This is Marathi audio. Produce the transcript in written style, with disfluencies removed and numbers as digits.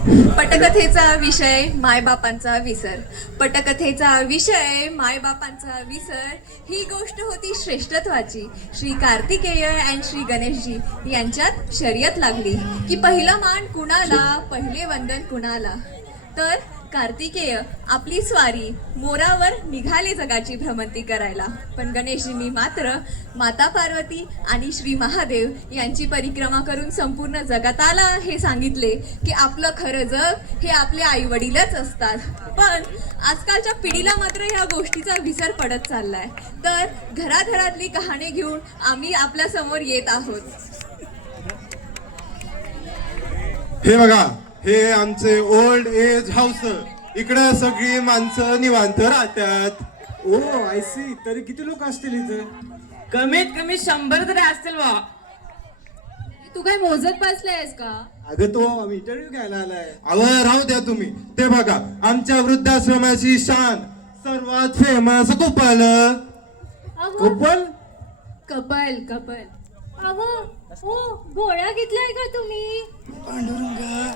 पटकथेचा विषय मायबापांचा विसर. पटकथेचा विषय मायबापांचा विसर ही गोष्ट होती श्रेष्ठत्वाची. श्री कार्तिकेय अँड श्री गणेशजी यांच्यात शर्यत लागली की पहिला मान कुणाला, पहिले वंदन कुणाला. तर कार्तिकेय आपली स्वारी मोरावर निघाले जगाची भ्रमंती करायला, पण गणेशजींनी मात्र माता पार्वती आणि श्री महादेव यांची परिक्रमा करून संपूर्ण जगताला हे सांगितले की आपलं खरं जग हे आपले आई वडीलच असतात. पण आजकालच्या पिढीला मात्र ह्या गोष्टीचा विसर पडत चाललाय. तर घराघरातली कहाणी घेऊन आम्ही आपल्या समोर येत आहोत. हे बघा, हे आमचे ओल्ड एज हाऊस. इकडे सगळी माणसं निवांत राहतात. ओ आय सी. तरी किती लोक असतील इथं? कमीत कमी 100 तरी असतील बा. तू काय मोजत बसलायस का? अगं तो आम्ही इंटरव्ह्यू घ्यायला आलाय. अव राहू द्या तुम्ही. ते बघा, आमच्या वृद्धाश्रमाची शान, सर्वात famous couple. Couple? Couple couple. अहो, हो गोळ्या घेतलाय का तुम्ही? पांडुरंगा,